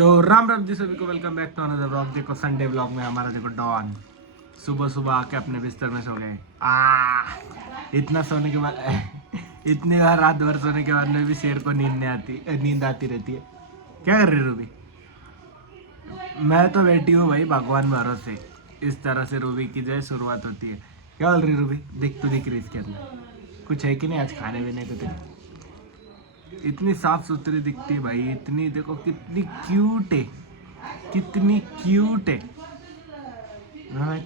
तो राम राम जी सभी को, welcome back to another vlog. देखो संडे व्लॉग में हमारा देखो डॉन सुबह सुबह आके अपने बिस्तर में सो गए। इतना सोने के बाद इतनी बार रात भर सोने के बाद में भी शेर को नींद आती रहती है। क्या कर रही रूबी? मैं तो बैठी हूँ भाई भगवान भरोसे। इस तरह से रूबी की जो है शुरुआत होती है। क्या बोल रही रूबी? दिख रही इसके अंदर कुछ है कि नहीं आज खाने पीने को? तेरे इतनी साफ सुथरी दिखती है भाई, इतनी देखो कितनी क्यूट है, कितनी क्यूट है। हाँ,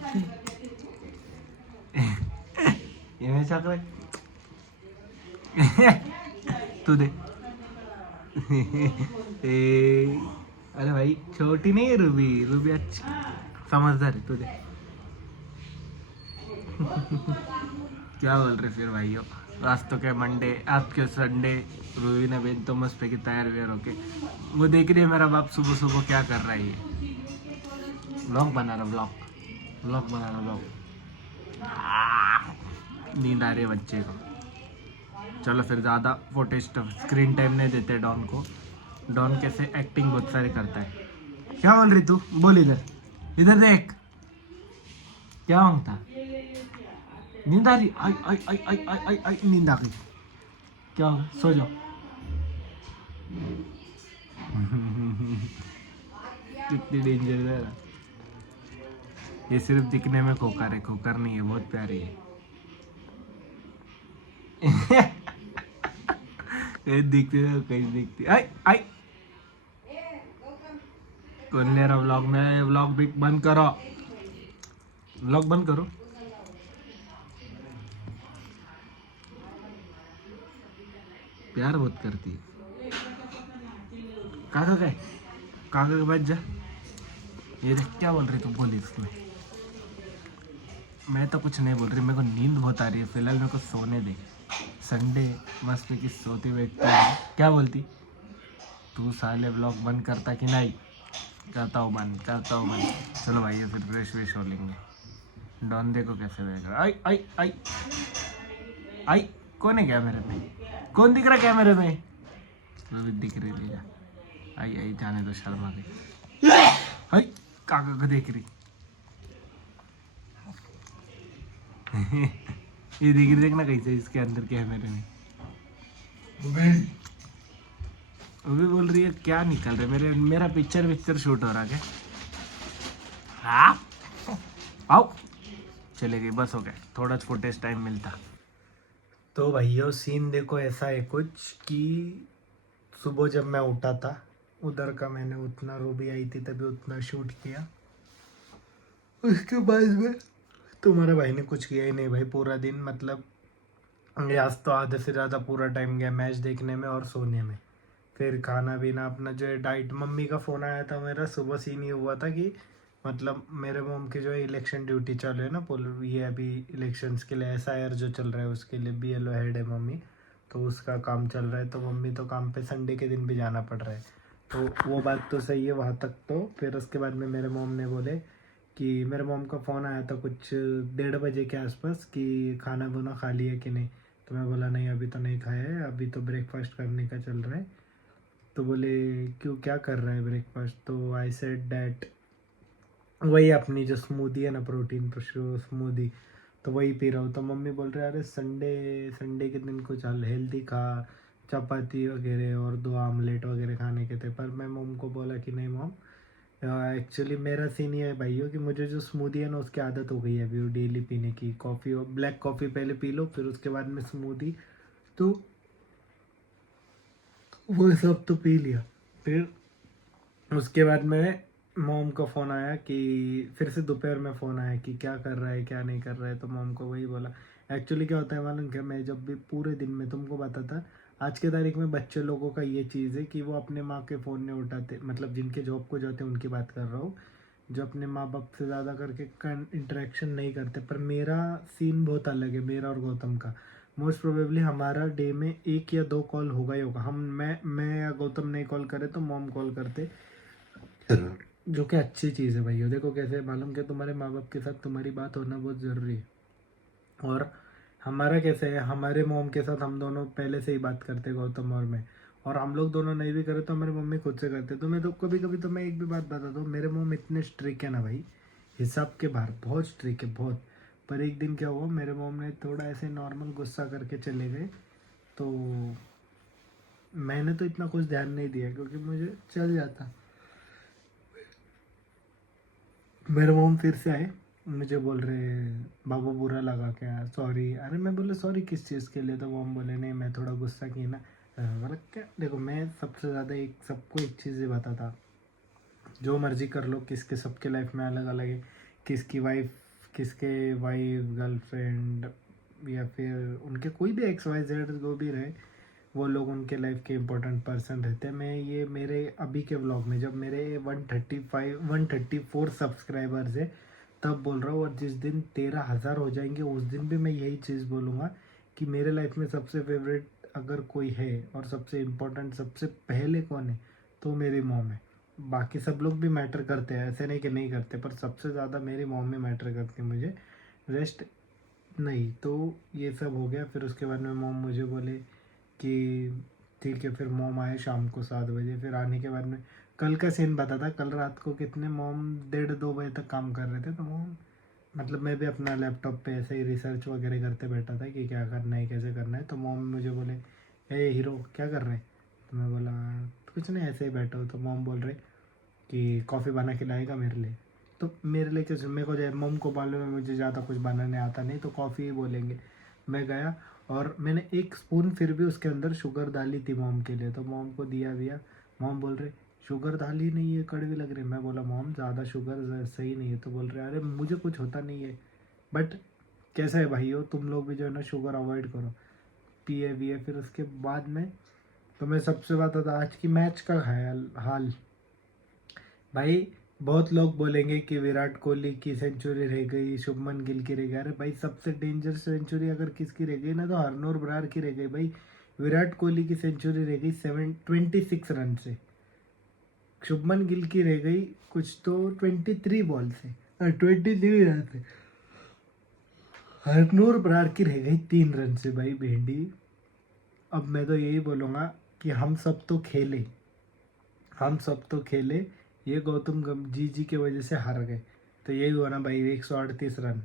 ये मैं चॉकलेट तू दे। अरे भाई छोटी नहीं है रूबी, रूबी अच्छी समझदार है। तू दे। क्या बोल रहे फिर भाइयों? आज तो क्या मंडे, आज के संडे। रूबी ने बेन तो मस्त पे की तैयार व्यार होके वो देख रही है मेरा बाप सुबह सुबह क्या कर रहा है। ये व्लॉग बना रहा, व्लॉग बना रहा, व्लॉग। नींद आ रही है बच्चे को। चलो फिर ज़्यादा फोटेज स्क्रीन टाइम नहीं देते डॉन को। डॉन कैसे एक्टिंग बहुत सारी करता है। क्या बोल रही तू? बोल इधर, इधर देख। क्या मांगता? नींद आ रही? आई आई आई आई आई आई आई नींद आ गई। क्या हो गया? सो जाओ। कितनी डेंजर है। ये सिर्फ दिखने में खोकर है, खोकर नहीं है, बहुत प्यारी है। ये दिखती है कहीं दिखती। आई आई कौन ले रहा व्लॉग में? व्लॉग भी बंद करो, व्लॉग बंद करो। प्यार बहुत करती है। काका का है? काका के पास जा। ये देख क्या बोल रही तू? बोली इसमें। मैं तो कुछ नहीं बोल रही, मेरे को नींद बहुत आ रही है फिलहाल, मेरे को सोने दे। संडे मस्त की सोती बैठती है। क्या बोलती तू? साले व्लॉग बंद करता कि नहीं? करता हूँ बंद, करता हूँ बंद। चलो भाई ये फिर फ्रेश व्रेश हो लेंगे। डॉन देखो कैसे बैठ रहा। आई आई आई आई कौन है कैमरे में? कौन दिख रहा कैमरे में? वो भी दिख रही थी। आई आई जाने दो, शर्मा गई। आई काका को देख रही। ये देख रही, देखना कैसे इसके अंदर कैमरे में। वो भी बोल रही है क्या निकल रहा है मेरा पिक्चर शूट हो रहा क्या? हाँ आओ, चले गए, बस हो गया। थोड़ा फुटेज टाइम मिलता। तो भैया सीन देखो ऐसा है कुछ कि सुबह जब मैं उठा था उधर का मैंने उतना, रूबी आई थी तभी उतना शूट किया। उसके बाद में तुम्हारे भाई ने कुछ किया ही नहीं भाई पूरा दिन। मतलब ये आज तो आधे से ज़्यादा पूरा टाइम गया मैच देखने में और सोने में। फिर खाना पीना अपना जो है डाइट। मम्मी का फ़ोन आया था मेरा सुबह। सीन ये हुआ था कि मतलब मेरे मॉम की जो है इलेक्शन ड्यूटी चल रही है ना, ये अभी इलेक्शंस के लिए SIR जो चल रहा है उसके लिए BLO हेड है मम्मी। तो उसका काम चल रहा है, तो मम्मी तो काम पे संडे के दिन भी जाना पड़ रहा है। तो वो बात तो सही है वहाँ तक। तो फिर उसके बाद में मेरे मॉम ने बोले कि मेरे मॉम का फ़ोन आया था कुछ 1:30 बजे के आसपास कि खाना वाना खा लिया कि नहीं। तो मैं बोला नहीं अभी तो नहीं खाया है, अभी तो ब्रेकफास्ट करने का चल रहा है। तो बोले क्यों, क्या कर रहा है ब्रेकफास्ट? तो आई सेड डैट वही अपनी जो स्मूदी है ना, प्रोटीन स्मूदी, तो वही पी रहा हूँ। तो मम्मी बोल रहे अरे संडे संडे के दिन कुछ हेल्दी खा, चपाती वगैरह और 2 ऑमलेट वगैरह खाने के थे। पर मैं मॉम को बोला कि नहीं मॉम, एक्चुअली मेरा सीन ये है भाइयों कि मुझे जो स्मूदी है ना उसकी आदत हो गई है अभी वो डेली पीने की। कॉफ़ी और ब्लैक कॉफ़ी पहले पी लो, फिर उसके बाद में स्मूदी। तो वो सब तो पी लिया। फिर उसके बाद में मॉम का फ़ोन आया कि फिर से दोपहर में फ़ोन आया कि क्या कर रहा है क्या नहीं कर रहा है। तो मॉम को वही बोला। एक्चुअली क्या होता है मालूम क्या, मैं जब भी पूरे दिन में तुमको बताता, आज के तारीख में बच्चे लोगों का ये चीज़ है कि वो अपने माँ के फ़ोन नहीं उठाते। मतलब जिनके जॉब को जाते हैं उनकी बात कर रहा हूँ, जो अपने माँ बाप से ज़्यादा करके इंटरेक्शन नहीं करते। पर मेरा सीन बहुत अलग है, मेरा और गौतम का। मोस्ट प्रोबेबली हमारा डे में 1 या 2 कॉल होगा ही होगा। मैं या गौतम नहीं कॉल करे तो मॉम कॉल करते, जो कि अच्छी चीज़ है भैया। देखो कैसे मालूम कि तुम्हारे माँ बाप के साथ तुम्हारी बात होना बहुत ज़रूरी है। और हमारा कैसे है, हमारे मॉम के साथ हम दोनों पहले से ही बात करते गौतम और मैं। और हम लोग दोनों नहीं भी करे तो मेरी मम्मी खुद से करते। तो मैं तो कभी कभी तो मैं एक भी बात बताता हूँ, मेरे मॉम इतने स्ट्रिक है ना भाई, हिसाब के बाहर, बहुत स्ट्रिक है बहुत। पर एक दिन क्या हुआ, मेरे मॉम ने थोड़ा ऐसे नॉर्मल गुस्सा करके चले गए, तो मैंने तो इतना कुछ ध्यान नहीं दिया क्योंकि मुझे चल जाता। मेरे मॉम फिर से आए, मुझे बोल रहे बाबू बुरा लगा क्या, सॉरी। अरे मैं बोले सॉरी किस चीज़ के लिए, तो मॉम बोले नहीं मैं थोड़ा गुस्सा की ना। बोला क्या, देखो मैं सबसे ज़्यादा एक सबको एक चीज़ ही बताता, जो मर्जी कर लो, किसके सबके लाइफ में अलग अलग है, किसकी वाइफ, किसके वाइफ गर्लफ्रेंड या फिर उनके कोई भी एक्स वाई जेड जो भी रहे, वो लोग उनके लाइफ के इम्पोर्टेंट पर्सन रहते हैं। मैं ये मेरे अभी के व्लॉग में जब मेरे 134 सब्सक्राइबर्स है तब बोल रहा हूँ, और जिस दिन 13,000 हो जाएंगे उस दिन भी मैं यही चीज़ बोलूँगा कि मेरे लाइफ में सबसे फेवरेट अगर कोई है और सबसे इम्पोर्टेंट सबसे पहले कौन है, तो मेरी मॉम है। बाकी सब लोग भी मैटर करते हैं, ऐसे नहीं कि नहीं करते, पर सबसे ज़्यादा मेरी मॉम ही मैटर करती है मुझे, रेस्ट नहीं। तो ये सब हो गया, फिर उसके बाद में मॉम मुझे बोले कि ठीक है। फिर मॉम आए शाम को 7 बजे, फिर आने के बाद में कल का सीन बता था, कल रात को कितने मॉम 1:30-2 बजे तक काम कर रहे थे। तो मॉम मतलब मैं भी अपना लैपटॉप पे ऐसे ही रिसर्च वगैरह करते बैठा था कि क्या करना है कैसे करना है। तो मॉम मुझे बोले ए हीरो क्या कर रहे हैं, तो मैं बोला कुछ नहीं ऐसे ही बैठा हूँ। तो मॉम बोल रहे कि कॉफ़ी बना के लाएगा मेरे लिए। तो मेरे लिए कुछ, मेरे को जो मॉम को मालूम है मुझे ज़्यादा कुछ बनाने आता नहीं, तो कॉफ़ी ही बोलेंगे। मैं गया और मैंने एक स्पून फिर भी उसके अंदर शुगर डाली थी मॉम के लिए, तो मॉम को दिया। मॉम बोल रहे शुगर डाली नहीं है, कड़वी लग रही है। मैं बोला मॉम ज़्यादा शुगर सही नहीं है। तो बोल रहे अरे मुझे कुछ होता नहीं है, बट कैसा है भाई हो तुम लोग भी जो है ना शुगर अवॉइड करो, पिए विए। फिर उसके बाद में तो मैं सबसे बात था आज की मैच का हाल भाई। बहुत लोग बोलेंगे कि विराट कोहली की सेंचुरी रह गई, शुभमन गिल की रह गई। अरे भाई सबसे डेंजर सेंचुरी अगर किसकी रह गई ना, तो हरनूर बरार की रह गई भाई। विराट कोहली की सेंचुरी रह गई 26 रन से, शुभमन गिल की रह गई कुछ तो 23 बॉल से, 23 रन से, हरनूर बरार की रह गई 3 रन से भाई भेंडी। अब मैं तो यही बोलूँगा कि हम सब तो खेले, ये गौतम जी जी की वजह से हार गए। तो यही हुआ ना भाई, 138 रन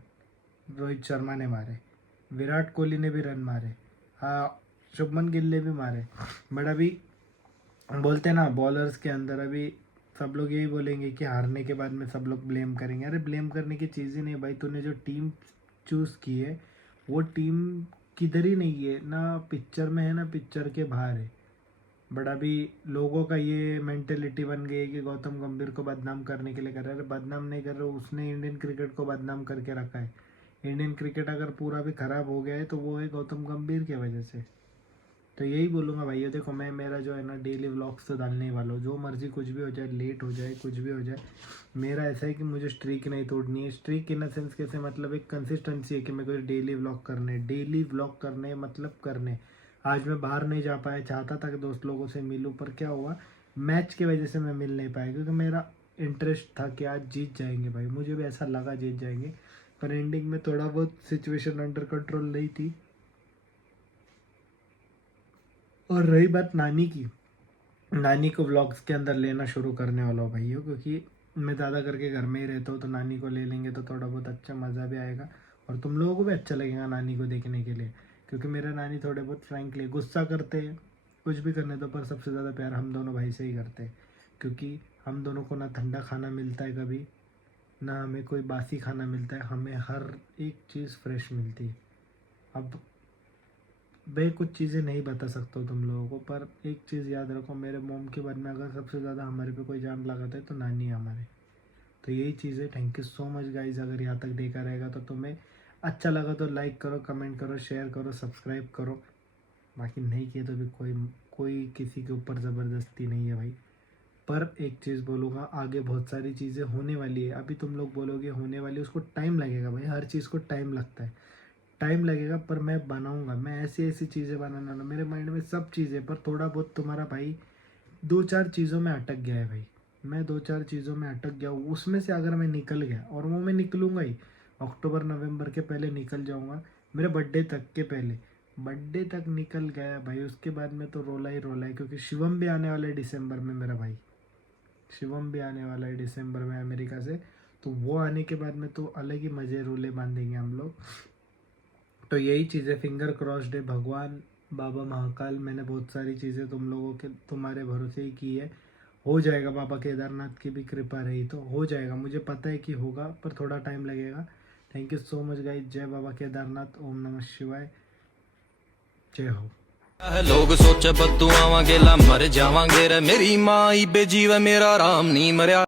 रोहित शर्मा ने मारे, विराट कोहली ने भी रन मारे, हाँ शुभमन गिल ने भी मारे। बट अभी बोलते ना बॉलर्स के अंदर अभी सब लोग यही बोलेंगे कि हारने के बाद में सब लोग ब्लेम करेंगे। अरे ब्लेम करने की चीज़ ही नहीं भाई, तूने जो टीम चूज़ की है वो टीम किधर ही नहीं है ना, पिक्चर में है ना पिक्चर के बाहर है। बट अभी लोगों का ये मेंटेलिटी बन गई है कि गौतम गंभीर को बदनाम करने के लिए कर रहे हैं। अरे बदनाम नहीं कर रहे, उसने इंडियन क्रिकेट को बदनाम करके रखा है। इंडियन क्रिकेट अगर पूरा भी ख़राब हो गया है तो वो है गौतम गंभीर की वजह से। तो यही बोलूँगा भैया, देखो मैं मेरा जो है ना डेली व्लॉग्स तो डालने ही वाला हूँ, जो मर्जी कुछ भी हो जाए, लेट हो जाए कुछ भी हो जाए। मेरा ऐसा है कि मुझे स्ट्रीक नहीं तोड़नी है। स्ट्रीक इन द सेंस कैसे, मतलब एक कंसिस्टेंसी है कि मेरे को डेली व्लॉग करने मतलब करने। आज मैं बाहर नहीं जा पाया, चाहता था कि दोस्त लोगों से मिलूँ, पर क्या हुआ मैच की वजह से मैं मिल नहीं पाया, क्योंकि मेरा इंटरेस्ट था कि आज जीत जाएंगे भाई, मुझे भी ऐसा लगा जीत जाएंगे। पर एंडिंग में थोड़ा बहुत सिचुएशन अंडर कंट्रोल नहीं थी। और रही बात नानी की, नानी को व्लॉग्स के अंदर लेना शुरू करने वाला हूँ भैया, क्योंकि मैं ज़्यादा करके घर में ही रहता हूँ, तो नानी को ले लेंगे तो थोड़ा बहुत अच्छा मज़ा भी आएगा और तुम लोगों को भी अच्छा लगेगा नानी को देखने के लिए। क्योंकि मेरा नानी थोड़े बहुत फ्रैंकली गुस्सा करते हैं कुछ भी करने दो, पर सबसे ज़्यादा प्यार हम दोनों भाई से ही करते हैं। क्योंकि हम दोनों को ना ठंडा खाना मिलता है कभी, ना हमें कोई बासी खाना मिलता है, हमें हर एक चीज़ फ्रेश मिलती है। अब मैं कुछ चीज़ें नहीं बता सकता हूँ तुम लोगों को, पर एक चीज़ याद रखो, मेरे मोम के बाद में अगर सबसे ज़्यादा हमारे पे कोई जान लगाता है तो नानी है हमारे। तो यही चीज़ है। Thank you so much guys, अगर यहाँ तक देखा रहेगा तो तुम्हें अच्छा लगा तो लाइक करो, कमेंट करो, शेयर करो, सब्सक्राइब करो। बाकी नहीं किए तो भी कोई कोई किसी के ऊपर ज़बरदस्ती नहीं है भाई। पर एक चीज़ बोलूँगा, आगे बहुत सारी चीज़ें होने वाली है। अभी तुम लोग बोलोगे होने वाली, उसको टाइम लगेगा भाई, हर चीज़ को टाइम लगता है, टाइम लगेगा। पर मैं बनाऊंगा, मैं ऐसी ऐसी चीज़ें बनाना ना, मेरे माइंड में सब चीज़ें, पर थोड़ा बहुत तुम्हारा भाई 2-4 चीज़ों में अटक गया है भाई। मैं 2-4 चीज़ों में अटक गया हूँ, उसमें से अगर मैं निकल गया, और वो मैं निकलूंगा ही, अक्टूबर नवंबर के पहले निकल जाऊंगा, मेरे बर्थडे तक के पहले। बर्थडे तक निकल गया भाई, उसके बाद में तो रोला ही रोला है, क्योंकि शिवम भी आने वाला है दिसंबर में मेरा भाई। शिवम भी आने वाला है दिसंबर में अमेरिका से, तो वो आने के बाद में तो अलग ही मज़े रोले बांधेंगे हम लोग। तो यही चीज़ें, फिंगर क्रॉस्ड है, भगवान बाबा महाकाल, मैंने बहुत सारी चीज़ें तुम लोगों के तुम्हारे भरोसे ही की है। हो जाएगा, बाबा केदारनाथ की भी कृपा रही तो हो जाएगा, मुझे पता है कि होगा, पर थोड़ा टाइम लगेगा। Thank you so much guys. जय बाबा केदारनाथ, ओम नमः शिवाय, जय हो। लोग सोचे बदुआवां गेला मर जावांगे रे, मेरी मां ही बेजीव मेरा राम नहीं मरया।